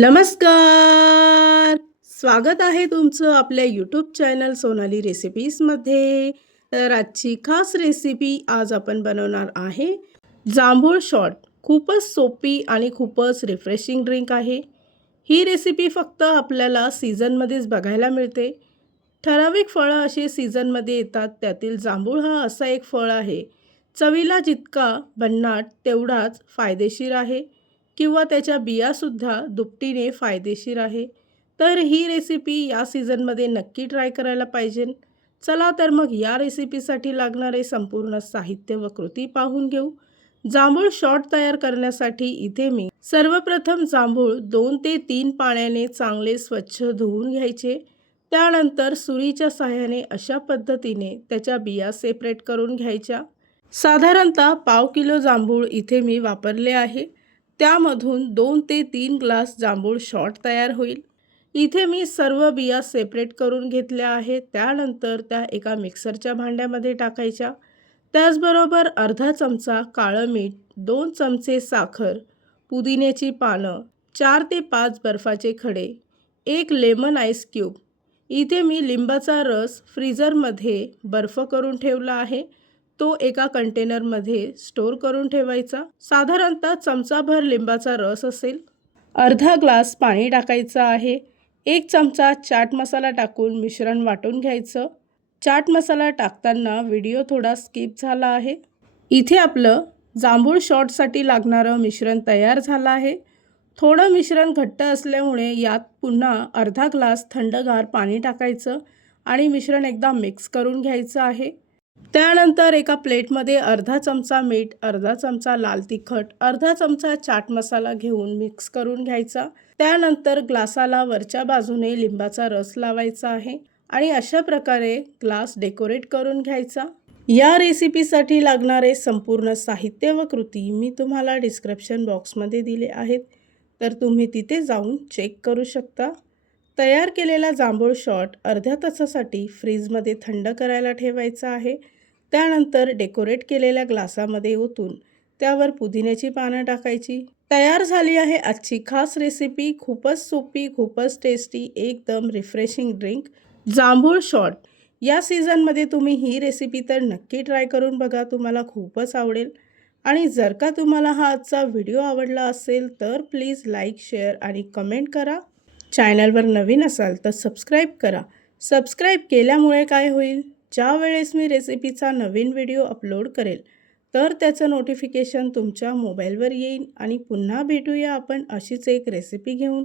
नमस्कार. स्वागत आहे तुमचं आपल्या यूट्यूब चॅनल सोनाली रेसिपीजमध्ये. तर आजची खास रेसिपी आज आपण बनवणार आहे जांभूळ शॉट. खूपच सोपी आणि खूपच रिफ्रेशिंग ड्रिंक आहे. ही रेसिपी फक्त आपल्याला सीझनमध्येच बघायला मिळते. ठराविक फळं असे सीझनमध्ये येतात, त्यातील जांभूळ हा असा एक फळ आहे. चवीला जितका भन्नाट तेवढाच फायदेशीर आहे किंवा त्याच्या बियासुद्धा दुपटीने फायदेशीर आहे. तर ही रेसिपी या सीझनमध्ये नक्की ट्राय करायला पाहिजे. चला तर मग या रेसिपीसाठी लागणारे संपूर्ण साहित्य व कृती पाहून घेऊ. जांभूळ शॉट तयार करण्यासाठी इथे मी सर्वप्रथम जांभूळ 2 ते 3 पाण्याने चांगले स्वच्छ धुवून घ्यायचे. त्यानंतर सुरीच्या साहाय्याने अशा पद्धतीने त्याच्या बिया सेपरेट करून घ्यायच्या. साधारणतः पाव किलो जांभूळ इथे मी वापरले आहे. त्यामधून 2 ते 3 ग्लास जांभूळ शॉट तयार होईल. इथे मी सर्व बिया सेपरेट करून घेतल्या आहेत. त्यानंतर त्या एका मिक्सरच्या भांड्यामध्ये टाकायच्या. त्याचबरोबर अर्धा चमचा काळं मीठ, 2 चमचे साखर, पुदिन्याची पानं, 4 ते 5 बर्फाचे खडे, 1 लेमन आईस क्यूब. इथे मी लिंबाचा रस फ्रीझरमध्ये बर्फ करून ठेवला आहे. तो एका कंटेनरमध्ये स्टोर करून ठेवायचा. साधारणतः चमचाभर लिंबाचा रस असेल. अर्धा ग्लास पाणी टाकायचं आहे. 1 चमचा चाट मसाला टाकून मिश्रण वाटून घ्यायचं. चाट मसाला टाकताना व्हिडिओ थोडा स्किप झाला आहे. इथे आपलं जांभूळ शॉटसाठी लागणारं मिश्रण तयार झालं आहे. थोडं मिश्रण घट्ट असल्यामुळे यात पुन्हा अर्धा ग्लास थंडगार पाणी टाकायचं आणि मिश्रण एकदा मिक्स करून घ्यायचं आहे. त्यानंतर एका प्लेटमध्ये अर्धा चमचा मीठ, अर्धा चमचा लाल तिखट, अर्धा चमचा चाट मसाला घेऊन मिक्स करून घ्यायचा. त्यानंतर ग्लासाला वरच्या बाजूने लिंबाचा रस लावायचा आहे आणि अशा प्रकारे ग्लास डेकोरेट करून घ्यायचा. या रेसिपीसाठी लागणारे संपूर्ण साहित्य व कृती मी तुम्हाला डिस्क्रिप्शन बॉक्समध्ये दिले आहेत, तर तुम्ही तिथे जाऊन चेक करू शकता. तयार केलेला जांभूळ शॉट अर्ध्या तासासाठी फ्रीजमध्ये थंड करायला ठेवायचा आहे. त्यानंतर डेकोरेट केलेल्या ग्लासामध्ये ओतून त्यावर पुदिन्याची पानं टाकायची. तयार झाली आहे आजची खास रेसिपी. खूपच सोपी, खूपच टेस्टी, एकदम रिफ्रेशिंग ड्रिंक जांभूळ शॉट. या सीझनमध्ये तुम्ही ही रेसिपी तर नक्की ट्राय करून बघा, तुम्हाला खूपच आवडेल. आणि जर का तुम्हाला हा आजचा व्हिडिओ आवडला असेल तर प्लीज लाईक, शेअर आणि कमेंट करा. चॅनलवर नवीन असाल तर सबस्क्राईब करा. सबस्क्राईब केल्यामुळे काय होईल, ज्या वेळेस मी रेसिपीचा नवीन व्हिडिओ अपलोड करेल तर त्याचं नोटिफिकेशन तुमच्या मोबाईलवर येईल. आणि पुन्हा भेटूया आपण अशीच एक रेसिपी घेऊन.